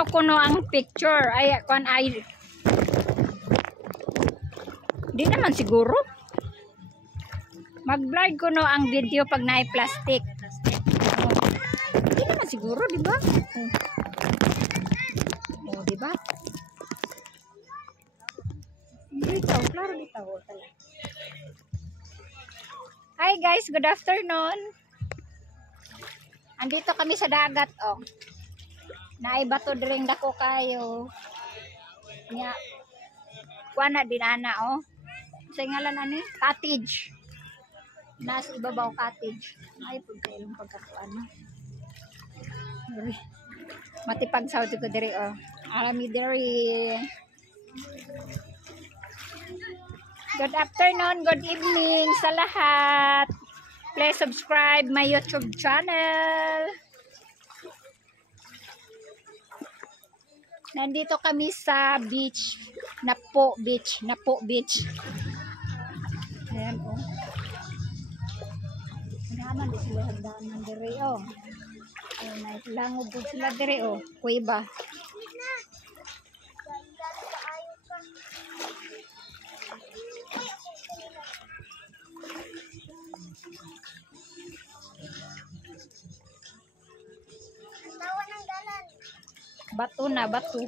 ano ko no ang picture. Ay, kung ay... Di naman siguro. Mag-blur ko no ang video pag na-plastic. Di naman siguro, di ba? Oh, di ba? Bitaw, klaro bitaw. Hi guys, good afternoon. Andito kami sa dagat, oh. Naibato dring dako kayo. Nya kuana din ana, oh. Sa ngalan ani, cottage. Nasa ibabaw cottage. Ay pud kay ilong pagkatuan. Matipag sawd ko diri, oh. Alami diri. Good afternoon, good evening sa lahat. Please subscribe my YouTube channel. Nandito kami sa beach. Napo Beach. Ayan po. Naman di sila hagdanan diri, oh. Ayan, langob po sila diri, oh. Kuiba. Bato na, bato.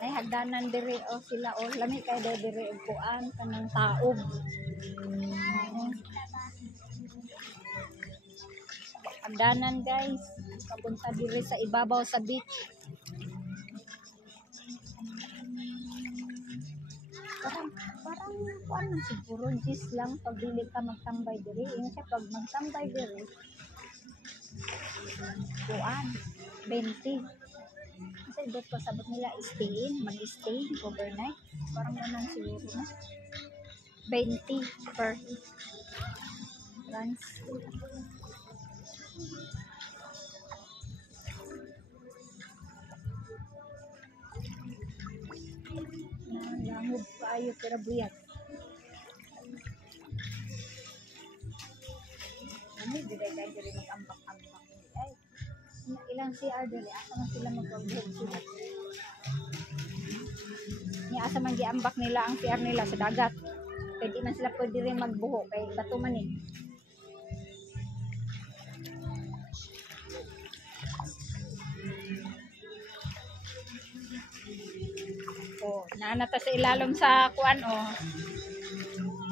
Ay, hagdanan diri, oh, sila, oh. Lami kayo diri, kuan, kanang taob. Hagdanan, guys. Papunta diri sa ibabaw sa beach. Parang, kuan man siguro, gis lang, pagdili ka magtambay diri. Yung siya, pag magtambay diri, kuan 20 kasi dot ko sabot nila mag-stay overnight, parang naman siguro na 20 per trans. Langub kayo pero buyat. Ano dire mag-ambak-ambak. Ay, ilang CR dali, asa man sila mag-buhok sila. Asa man giambak nila ang CR nila sa dagat. Pwede man sila pwede rin magbuhok kay bato man eh. Oh, naanata sa ilalim sa kuan, oh.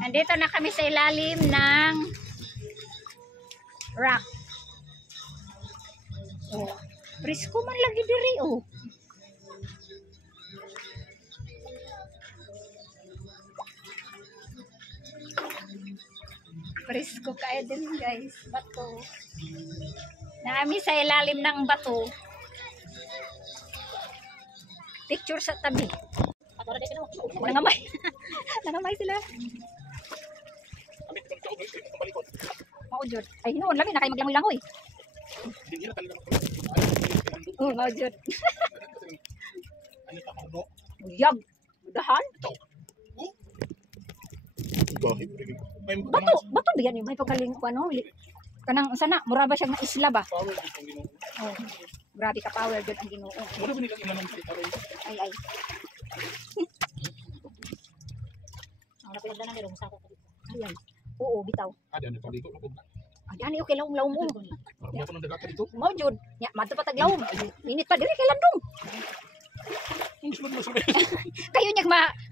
Andito na kami sa ilalim ng rock. Oh, presko man lagi diri, oh. Presko kaya din, guys. Bato. Naami sa ilalim ng bato. Picture sa tabi. Nangamay. Nangamay sila. Maujod. Ay, noon lami na kayo maglangoy-langoy. Oh, maujod. Uyag. Mudahan. Bato biyan yung may pagkaling ko ano. Kanang sana, mura ba siya na isla ba? Oh, grabe ka power doon ang Ginoo. Ay. Ang napilagdan na merong sako. Ayan. Oo, bitaw. Ada na paliko na punta. Ani okay lang mo. Marami ako nang dagata dito. Mao jud. Nya madto pa taglawom. Init pa diri kay landong. Kayo nya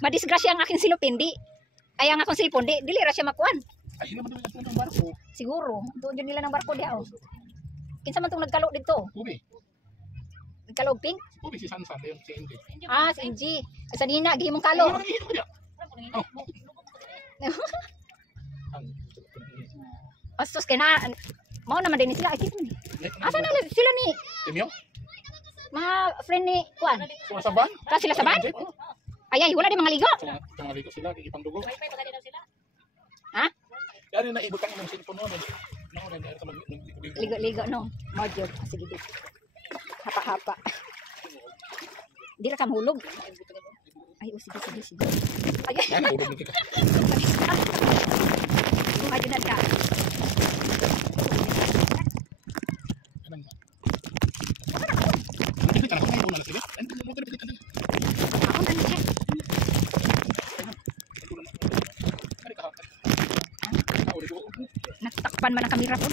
madisgrasya ang aking silupin di. Ay ang akong cellphone di dili ra siya makuan. Ay naman daw yung barko. Siguro, doon jud nila ng barko diha. Kinsa man tong nagkalo dito? Ubi. Nagkalo pink? Ubi si Sansan yung si Indy. Ah, si Inji. Sa nina gihimong kalo. Astos kay na mao naman din sila. Asa na sila ni? Timyo? Mga friend ni Kuan. Sa Saban? Ka sila Saban? Ay, wala di mga ligo. Mga ligo sila, kikipang dugo. Wifi pa daw sila. Ha? Dari na ibutang imong cellphone mo. Ligo no. Mao jud. Sige di. Hapa-hapa. Di ra ka mahulog. Ay, sige. Ay. Yan hulog ni kita. Ay, dinad ka. Natakpan man ang kamera po.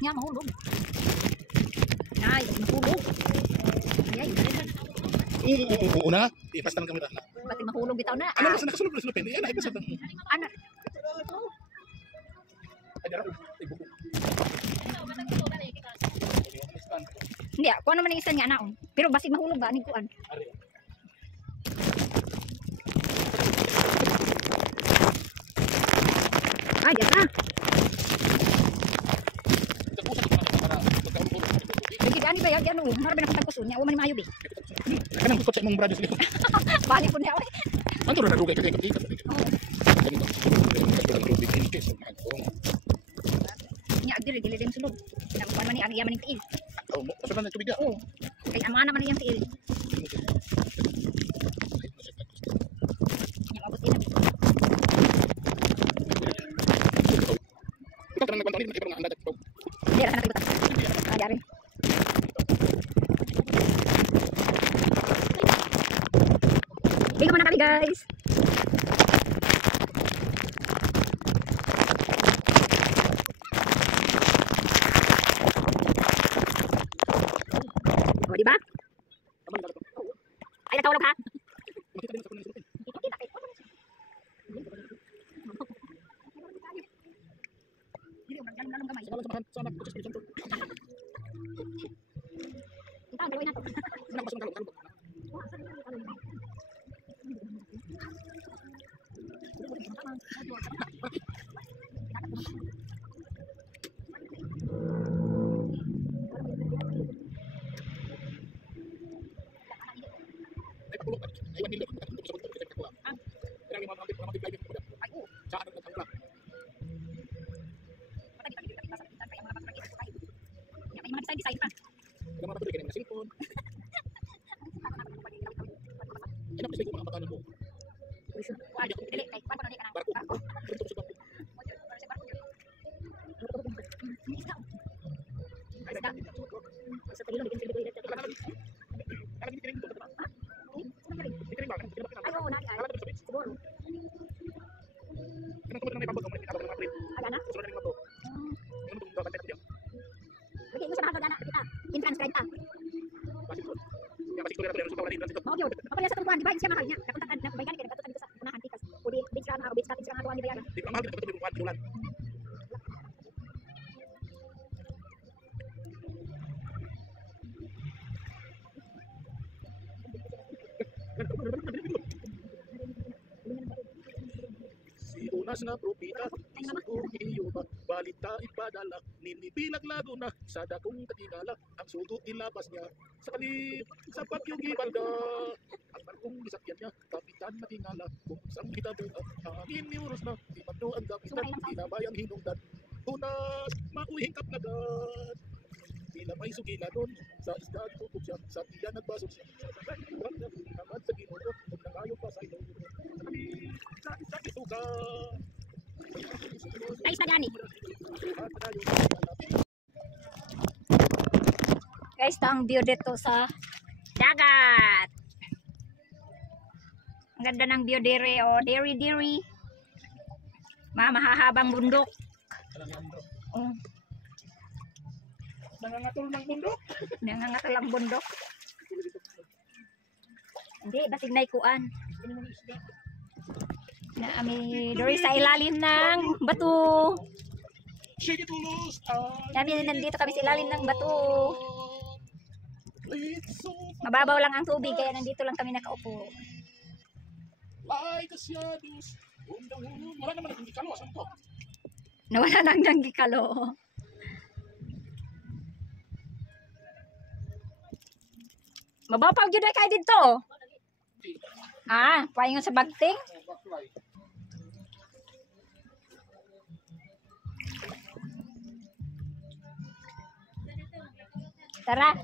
Nga, mahulog. Ay, mahulog. Ay, Oo na. Ipasta ng kamera na. pati mahulog bitaw na. Ano nasa nakasulog na silupin? Yan, ipasta ng... Ano? Ay, dara. Ibuko. Hindi, kung ano man ang isa niya na. Pero basig mahulog ba? Aning kuan. Ari. Ay, diyan ka. Lagi gani ba yan? Ano? Marami na kong tagpuso niya. Uman ni Mayo, be. Kanang ikot sa imong brothers liyo. Balik po niya, oy. Ano na narugay kasi ikot-ikot. Oo. Ganito. Ang tubig in case of magkong. Niya, dili din sulod. Nakuan man ni ani yaman ning tiil. Oh, kasalan ng tubig ya. Oo. Kay amana man niyang tiil. Niya mabot din. Ikaw kanang nagbantaw ni mga andadat ko. Hindi ra na tibutan. Ah, yari. Hindi ko na kami, guys. O, diba? Ay, natulog ka? Ito, gawin na to. Design pa. Dili, kay kuwan ko na di ka nang barko. Sa talino, di ka ay, oo, nari, ay. Siguro. Aga na? Lagi mo sa mahal na kita. In-transcribe ta. Mao gyud. Kapalya sa tuwan, di ba? Siya mahal niya. Napuntahan na bayani kay nagkatutan dito sa unahan tikas. Udi beach ka na, beach ka nga tuwan ni bayana. Unas na propita, sugo iyo ba, balita ipadala, ninibilag lago na, sa dakong katigala, ang sugo ilabas niya, sa kalit, sa pagyong ibalda, ang barkong isakyan niya, kapitan na tingala, kung saan kita buka, hangin ni Uros na, di magdo ang kapitan, tinabayang hinungdan, unas, makuhingkap nagad, tila may sugila nun, sa isdaan tutok siya, sa tiyan nagbasok siya, sa kaiwan na, naman sa ginuno, kung nangayon pa sa ilo, sa isa ito ka, Guys, na gani. Guys, ito ang view dito sa dagat. Ang ganda ng view dire, oh, diri. Mahahabang bundok. Oh, nangangatol ng bundok. nangangatal ang bundok. Hindi, basig na ikuan. Na ami diri sa ilalim ng bato. Sige tulos. Kami nandito kami sa ilalim ng bato. Mababaw lang ang tubig kaya nandito lang kami nakaupo. Ay kasyados. Wala naman ang gikalo asan to. Nawala nang nanggikalo. Mababaw gyud kay dito. Ah, paingon sa bagting. Tara.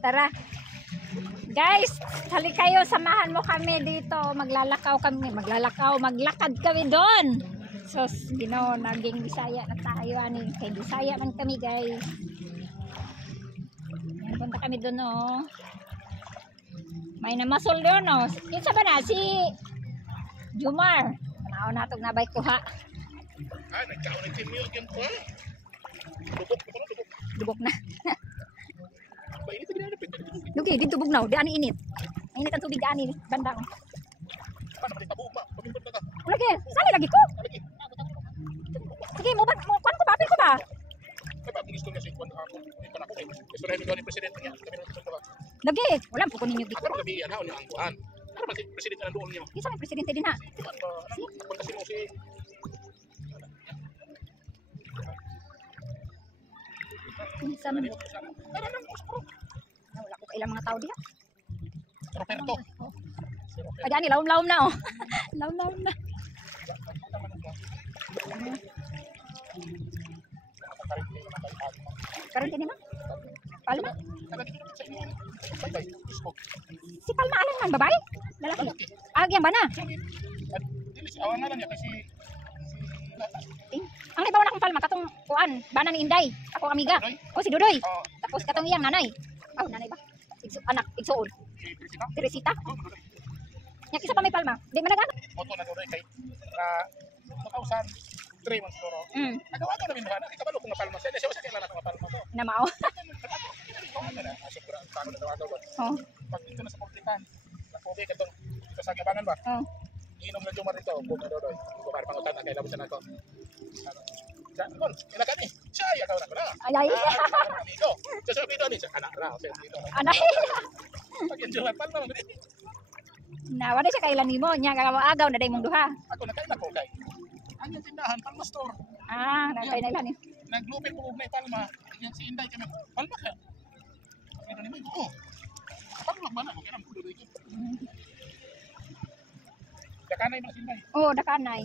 Tara. Guys, hali kayo, samahan mo kami dito. Maglalakaw, maglakad kami doon. So, naging Bisaya na tayo. Kay Bisaya man kami, guys. Yan, punta kami doon, oh. May namasol doon, oh. Kinsa ba na? Si Jumar. Nao natog nabay kuha. Ah, nagkaon ng team yun po. Dubok. Dubok na. Mainit na ginanapin. Dugi, dito bugnaw, di ani init. Init ang tubig ani bandang. Paano ka tabuk ba? Pamimpun na ka. Lagi, sali lagi ko. Lagi. Sige, mo ba kuan ko papel ko ba? Ay, bakit gusto niya si Juan ako? Hindi pa na ako eh. Gusto rin ni Presidente niya. Kami naman gusto ka. Lagi, wala po ko ninyo dito. Pero kami yan, haon yung angkuhan. Ano ba si Presidente na doon niyo? Isa may presidente din ha. Ano ba? Ano kasi mo si... Minsan, Ano yung sana? Ano nang gusto? wala ko kailang mga tao diha. Roberto. Ay, ani lawom-lawom na oh. Lawom-lawom na. Karon din ma? Palma? Bye-bye. Gusto. Si Palma alam man babae? Lalaki. Agyan ba na? Awan nga lang niya kasi... Ang ibaw na kong Palma katong kuan, bana ni Inday. Ako amiga. O si Dudoy. Oo. Tapos katong iyang nanay. Oh, nanay ba? Anak, igsuon. Si Presidente. Teresita. Nya kisa pa may Palma. Di man nagana. Moto na doon kay... 2003 man siguro. Nagawaga namin ba? Nakikabalo ko nga palma. Siya sa kailan ako nga palma ko. Na mao. Asigura, paano na dawaga ba? Oh. Pag dito na sa Portitan, nakubi ka itong ito sa Gabangan ba? Oh. Inom na Jumar dito, buong na doon. Ito para pangutan na, kaya labusan ako. Siya, kon, ilakan eh. Siya, yagaw na ko na. Ay. Amigo. Siya sa video ni, anak ra, siya dito. Anay. Pag yung Jumar, palma mo din. Na wala siya kailan nimo nya agaw na day mong duha. Ako na kayo na ko kay. Ang yung tindahan, palma store. Ah, nakay na ilan eh. Naglupit po may palma. Yung si Inday kami, palma ka. Pero ni mo, oh. Palma ba na? Kaya naman ko doon ito. Dakanay mga si Inday. Oh, dakanay.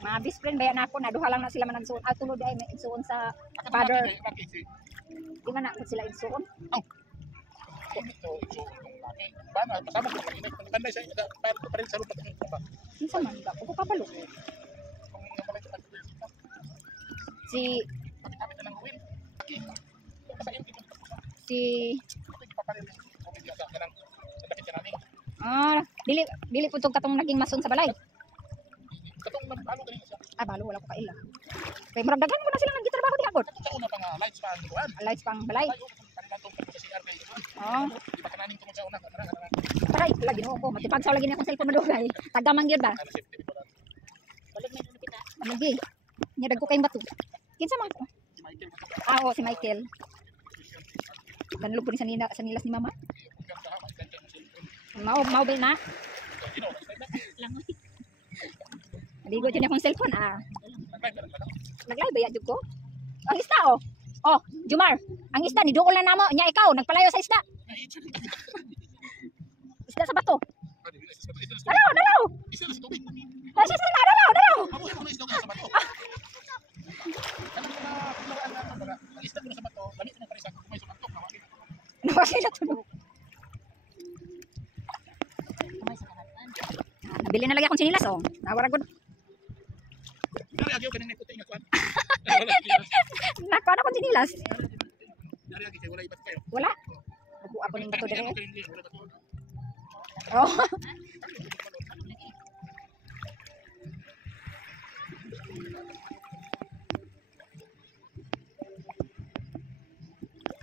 Mga best friend baya na ako na duha lang na sila managsuon. Ah, tulod ay may igsuon sa father. Di man na ko sila igsuon. Bana, masama ko mag-inay. Kung kanday sa parin sa lupa tingin ba? Kinsa man ba ko kabalo. Kung nabalay sa pagkakita, Si kapit na ng uwin. Kasayin dito. si Paparin mo. Kung sa kanang nakit ka namin. dili pud tong katong naging mason sa balay. Katong nabalo ganito siya. Ah, balo wala ko kaila. Kay murag daghan ko na sila naggitrabaho di agod. Katong sa una pa nga lights pa ang duwan. Lights pang balay. Tayo, kanatong sa CR kayo. Oh, Di ba kananing tungkol sa una? taray lagi no ko matipag sa lagi ni akong cellphone madugay. Tagamang gyud ba? Ano safety mo lang? Balik may lupita. Lagi. Nya dagko kay bato. Kinsa man ko? Si Michael. Ah, oh, si Michael. Kanlog po ni sa nilas ni mama. Mau ba na? Langoy. Ligo dyan akong cellphone ah. Nag-live ba yan ko? Ang isda oh. Oh, Jumar. Ang isda ni duol na namo. Nya ikaw nagpalayo sa isda. Isda sa bato. Dalaw. Isa na sa tubig. Kasi sila dalaw. Ako yung mga isda ko sa bato. Alam ko na paglaraan natin pala. Ang isda ko na sa bato, lamit ko na parisa kung may sumantok. Nawagay na tunog. Nabili na lagi akong sinilas oh. Nawaragod. Dari agyo kanang puti nga kwan. Nakuha na akong sinilas. Dari agyo kay wala ibat kayo. Wala. Nabuha ko ng bato dire. Wala bato. Oh.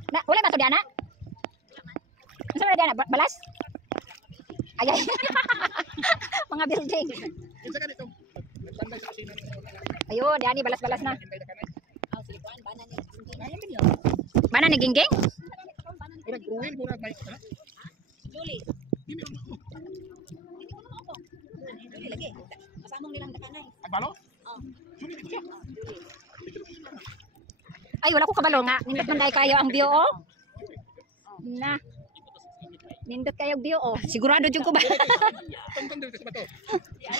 Na, wala ba to diana? Ano ba diana? Balas? Ay. Mga building. Kinsa ka dito? Nagbanday sa kusina. Ayun, diani balas-balas na. Hintay na kanay. Mana ni gingging? Murag ruwin, murag may ano? Julie. Hindi mo ako. Julie lagi. Kasamong nilang dakanay. Agbalo? Oh. Juni dito siya. Ay, wala ko kabalo nga. Nindot man dahil kayo ang view, oh. Na. Nindot kayo ang view, oh. Sigurado dyan ko ba? Tungtong dito sa bato.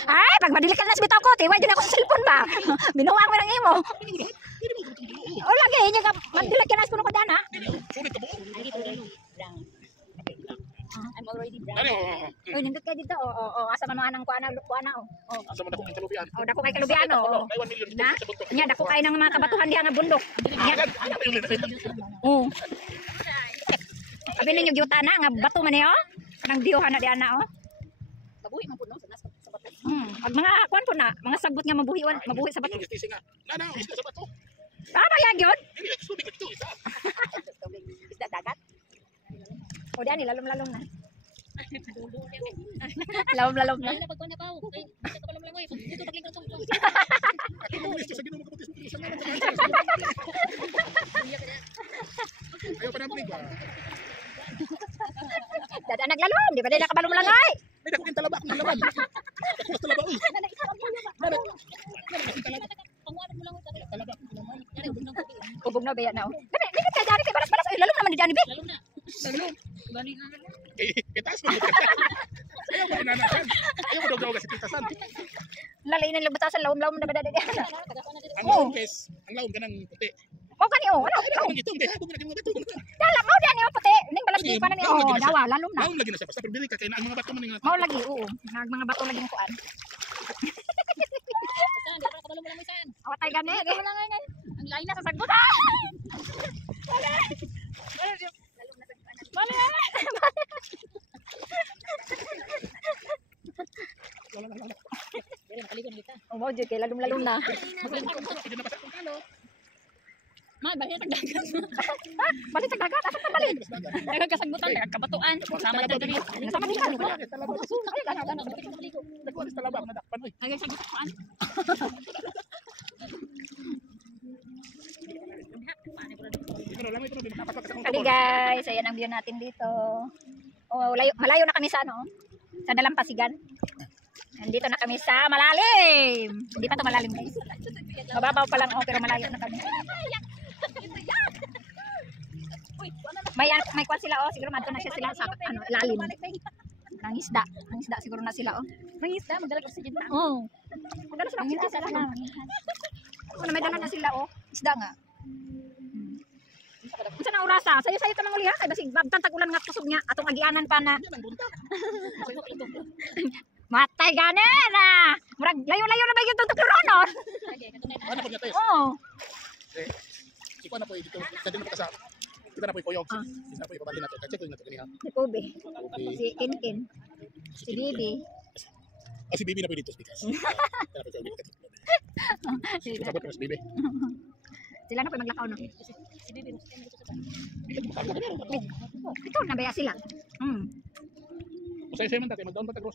Ay, pag madilikan na sa bitaw ko, tiway din ako sa cellphone ba? Binuwang mo ng imo. O lagi, niya ka, madilag ka na sa puno ko dana. Sulit ka buo. I need to brown. I'm already brown. Ano? Uy, nindot kayo dito, oh. Asa man mga nang kuana, oh. Asa mo na kong kalubian. Oh, dako kay kalubian, oh. May 1 million Na? sa buntok. Nya, dako kay ng mga kabatuhan diha nga bundok. Nya, Ano yung oh. Abi ninyo yuta na nga bato man niyo. Kanang view na diana, oh. Kabuhi man po no sa nas sa batas. Pag mga kuan po na, mga sagbot nga mabuhi sa bato. Yung istising nga. Nana, isda sa bato. Tama yan yun. Hindi, tubig na ito, isa. Isda dagat. O diyan, lalom-lalom na. Lalom-lalom na. Ay, napagkuhan na pa. Ay, isa ka pa lang lang. Dito, paglingkod ito. Ito, isto sa ginoo magkabutis mo sa ngalan. Ayaw pa namin ba? Dadaan naglalom. Di ba din nakabalom-langoy? May dako kayong talaba akong nalaman. Dako mas talaba, uy. Panguan mo lang ito. Talaba akong nalaman. Dari, huwag nang puti. Ubog na baya na o. Dami, dikit ka dyan. Balas-balas. Ay, lalom naman di dyan, Ibi. Lalo na. Lalom. Bani na lang. Kitaas mo. Ayaw ba inanasan? Ayaw mo daw kasi kitasan. Lalay na labutasan. Lawom-lawom na ba dyan? Ang laom kes, ang laom ka ng puti. O kani o. Ano? Ay, ang itong, kaya habang naging mga bato. Dala, mau dyan yung puti. Ning balas di pa na niya. O, dawa. Lalom na. Laom lagi na siya. Basta pagbili ka, kaya na ang mga bato mo nga. Mau lagi, oo. Mga bato lagi ng kuan. Saan, di pa nakabalo mo lang mo saan. Awatay gani. Ang lain na sa sagot. Pero nakaligo na kita. O, mau dyan. Kaya lalom-lalom na. Sige na pa sa kalo. Ma, balik na dagat. Balik sa dagat. Asa ka balik? Nagkasagbutan, nagkabatuan. Sama na dito. Sama din ka. Talaba. Dako ang talaba ako nadakpan, uy. Nagkasagbutan. Pero lang ito na binapapak sa Kali guys, ayan ang view natin dito. Oh, malayo na kami sa ano, sa Dalampasigan. Nandito na kami sa malalim. Hindi pa to malalim guys. Mababaw pa lang pero malayo na kami. May kwan sila siguro madto na siya sila sa ano, ilalim. Ang isda siguro na sila Ang isda, magdalag sa gitna. Oh. Magdala sila ng isda sila. Ano may dala na sila isda nga. Unsa na orasa? Sayo-sayo ta manguli ha kay basig babtan tag-ulan nga kusog niya atong agianan pa na. Matay gani na. Murag layo-layo na ba yung tukturonon? Ano pa tayo? Oo. Iko na po dito. Sa din pa sa. Kita na po koyog. Kita na po ibabali nato. Check ko na to kaniya. Si Kobe. Okay. Si Kinkin. Si Bibi. Si Bibi na po dito speakers. Kaya po dito. Sabot ko si Bibi. Sila na po maglakaw no. Si Bibi, Ito na baya sila. Usay man dati magdaon pa tag ko.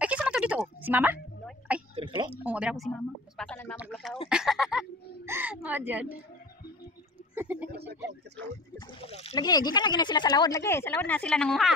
Ay kisa man to dito. Si Mama? Ay, Tirang kalo. oo, abira ko si Mama. pasan ng mamang blakaw. Mga dyan. Lagi, gikan lagi na sila sa lawod. Lagi, sa lawod na sila nanguha.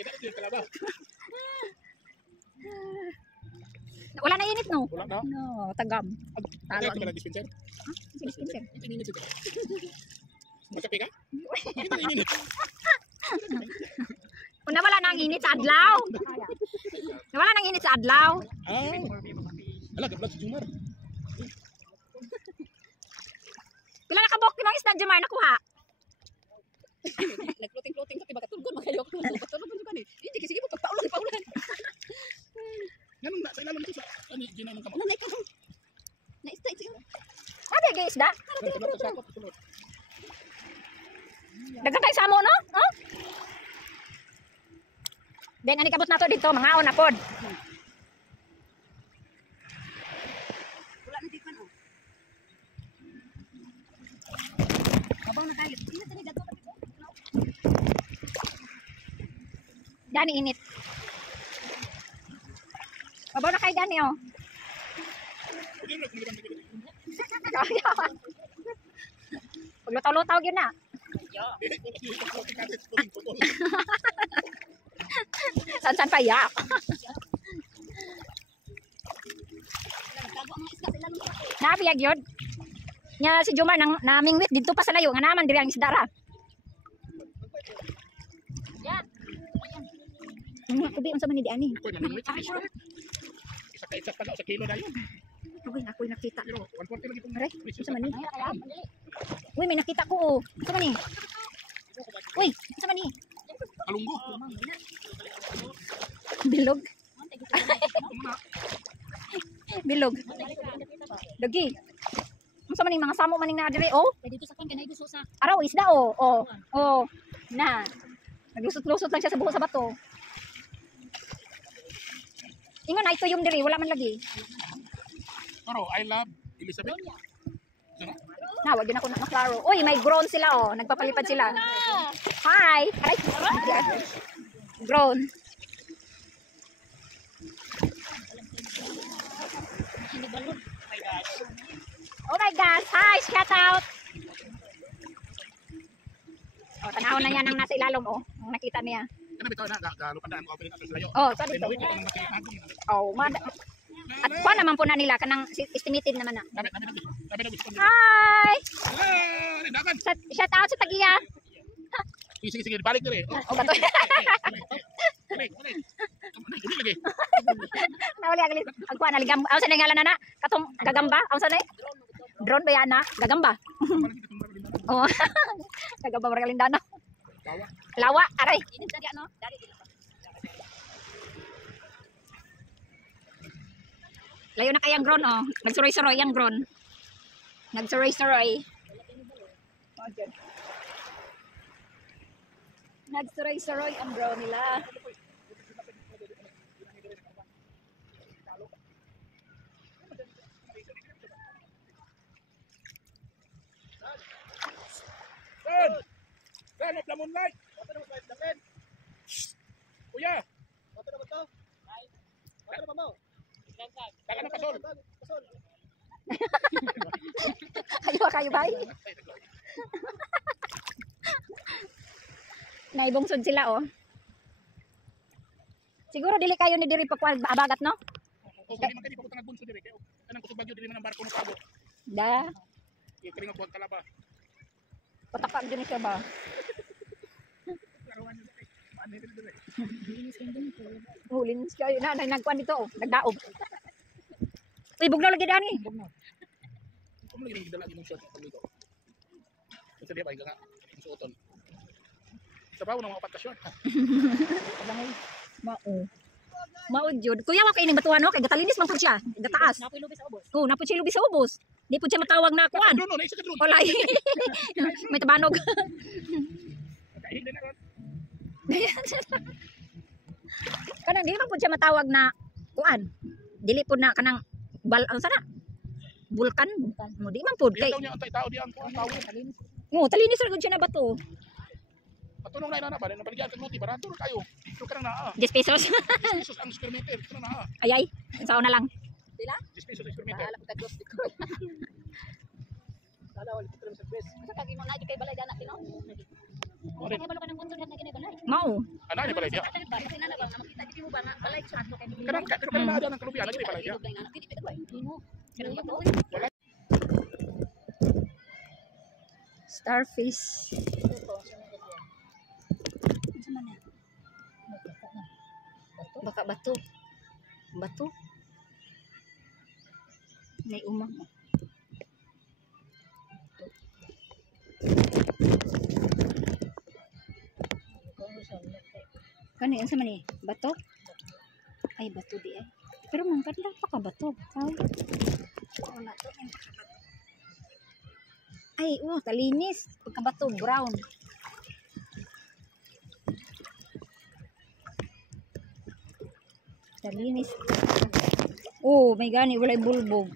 Kita ito yung kalaba. Wala na init no? Wala na. No, tagam. Talo ang mga dispenser. Dispenser. Init ito. Magkape ka? Init. Kung nawala na ang init sa adlaw. Nawala na ang init sa adlaw. Ala, gablat sa Jumar. Pila nakabok yung isda Jumar nakuha. Nag-floating-floating ka, tiba katulgon, makayok. Katulgon mo ka ni. Hindi, sige mo, pagpaulan. Ganun na, sa ilalim ito sa ano, ginanong kamot. Nanay ka lang. Na-stay siya. Sabi ang isda. Ganun sa sakot, sulod. Dagan tayo samo no? Huh? Then ani kabot nato dito, mga on na pod. Wala na di pa no. Abang na kayo. Dani init. Babaw na kayo Dani oh. Paglutaw-lutaw yun na. San-san pa yak. Napiyag yun. Nya si Jomar nang namingwit dito pa sa layo nga naman diri ang isda ra. Yan. Kubi unsa man ni di ani? Ako'y maningwit sa isyo. Isa pa sa kilo na yun. Ako'y nakita. Pero 140 lagi itong Aray, presyo unsa sa man ni? Ay, kaya. Uy, may nakita ko. Unsa man ni? Uy, sama ni. Kalunggo. Bilog. Bilog. Lagi. Unsa man ni mga samo maning naa dire, oh? Dito sa kan kanay gusto sa. Araw isda, oh. Oh. Oh. Na. Naglusot-lusot lang siya sa buho sa bato. Ingon na ito yung diri, wala man lagi. Pero I love Elizabeth. Na, wag yun ako na klaro. Uy, may grown sila, oh. Nagpapalipad sila. Hi! Hi! Grown. Oh my gosh! Hi! Shout out! Oh, tanaw na yan ang nasa ilalong, oh. Ang nakita niya. Kana bitaw na galupandaan ko opening sa layo. Oh, sabi to. Oh, at kuha naman po na nila, kanang estimated naman na. Dami. Hi! Hello, dagan. Shout out sa Tagiya. Sige, balik dire. Oh, bato. Balik. Uli lagi. Nawali aglit. Ang kuha na ligam. Ang sanay ngalan na katong gagamba. Ang sanay? Drone ba yan na? Gagamba. Oh. Gagamba Margalindana. Lawa, aray. Layo na kayang grown, oh. Nagsuroy-suroy yung grown. Nagsuroy-suroy. Nagsuroy-suroy ang grown nila. Turn off the moonlight. Kuya. Baka na pasol. Kayo ba? Naibungsod sila, oh. Siguro dili kayo ni diri pagkuan abagat, no? Hindi man kay papunta nagbunso dire kayo. Kanang kusog bagyo dili man ang barko no sabot. Da, Kring buhat kalaba. patakak din siya ba? Hulinis kayo na nagkuan dito, oh. Nagdaob. Uy, bugnaw lagi dani. Kung lagi dala imong short pag ito. Ito dia ba nga suoton. Sa bawo ng mga patasyon. Mao jud. Kuya wa kay ning batuan, no? Kay gatalinis man pud siya. Gataas. Napoy lubi sa ubos. Oh, napud siya lubi sa ubos. Di pud siya matawag na kuan. Drone na isa ka drone. Olay. May tabanog. Kain din na ron. Kanang dili man pud siya matawag na kuan. Dili pud na kanang ano sana? Bulkan. Mo di man pud kay. Daw niya antay tao di ang tao. Oh, talinis ra gud siya na bato. Patunong na ba na baligyan kag nuti barato ra kayo. Ito ka na 10 pesos. 10 pesos ang square meter. Ito na. Ay. Sao na lang. 10 pesos ang square meter. Sa kagi mo na kay balay dana pino. Ore. Kay balo ka ng bunso na kini balay. Mao. Ana ni balay dia. Ate ba kasi na ba makita di mo ba nga balay sa ato kay Kanang pero kanang ada ng kalubian lagi ni balay dia. Starfish. Baka bato. Bato. May umang. Kani ang sama ni? Bato? Ay, bato di ay. Pero mangkad lang pa ka bato. Wala to. Ay, talinis. Pagkabato, brown. Talinis. Oh, may gani. Walay bulbog.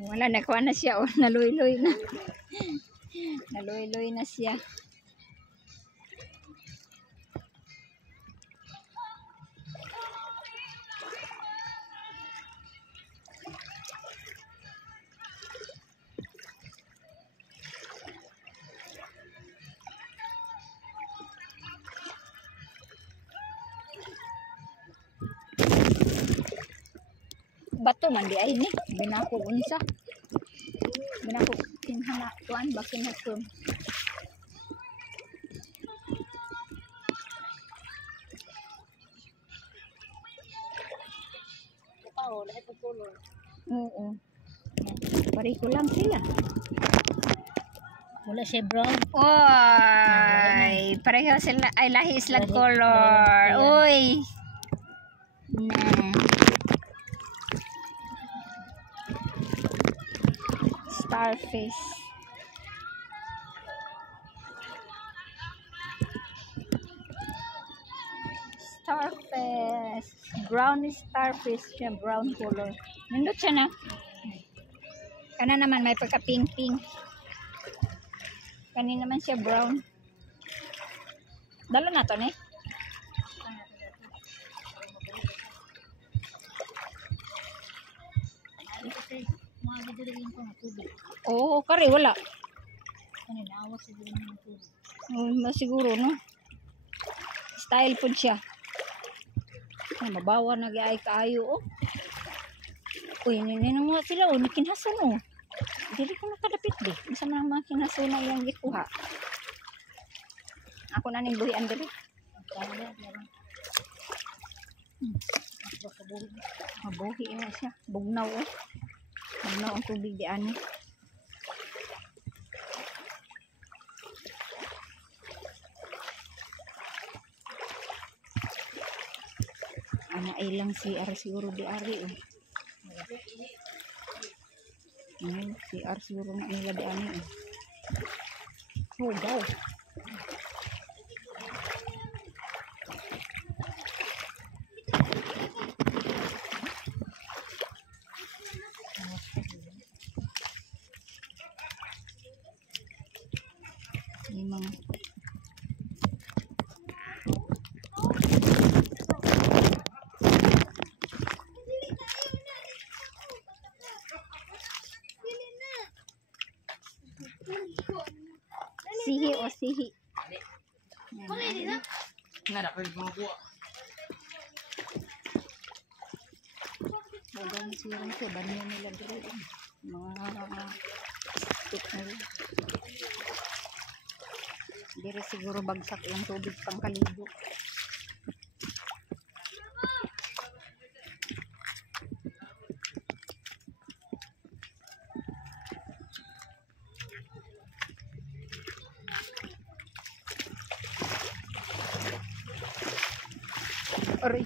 Wala, nakuha na siya. Oh, naluy-luy na. Naluy-luy na siya. Bato man di ay ni binako unsa binako kinhana tuan bakin hatun oh, lahat ng color. Oo. Pareho lang sila. Wala siya brown. Oy, pareho sila ay lahi sila Lahi- color. lahi- Uy. Na. Starfish. Starfish. Brown starfish siya, brown color. Nindot siya na. Kana naman may pagka pink. Kani naman siya brown. Dalo na to ni. Mga bidulingin ko na tubig. Oo, kari wala. Ano, naawas siguro ng tubig. Siguro no. Style food siya. Ay, mabawa na ay kaayo oh. Uy, ninang mo sila oh, nikinhason oh. Dili ko nakadapit di. Isa man ang mga kinhason na iyang gikuha. Ako na ning buhian diri. Kaya yan, meron. Baka buhay. Mabuhi na siya. Bugnaw oh. Bugnaw ang tubig di ani. Ana ay lang si Ari siguro di Ari oh. Si Ari siguro na nila di ani oh. Oh, daw. Limang sihi o sihi. Bagang silang siya, banyo nila dito. Mga stick nila. Diri siguro bagsak yung tubig pang kaligo. Aray.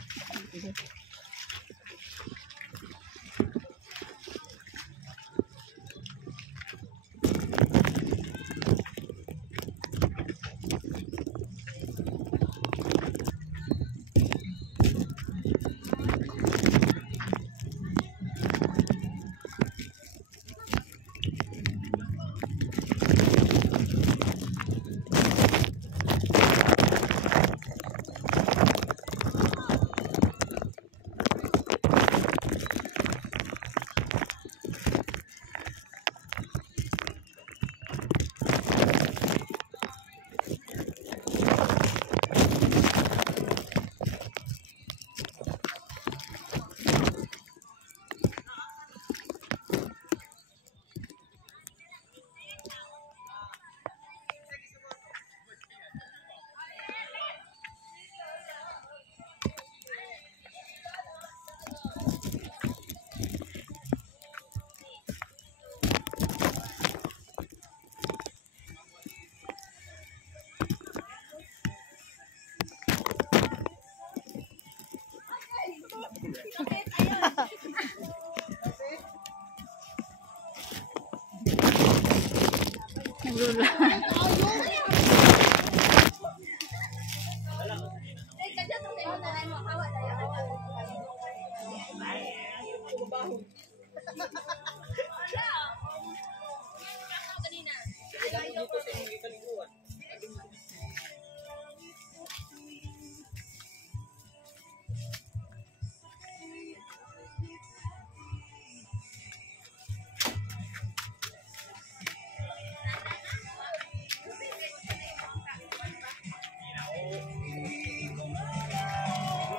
Nagula.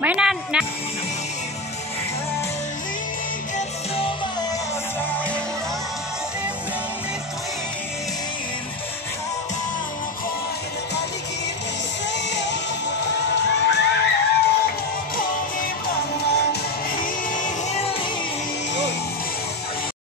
May na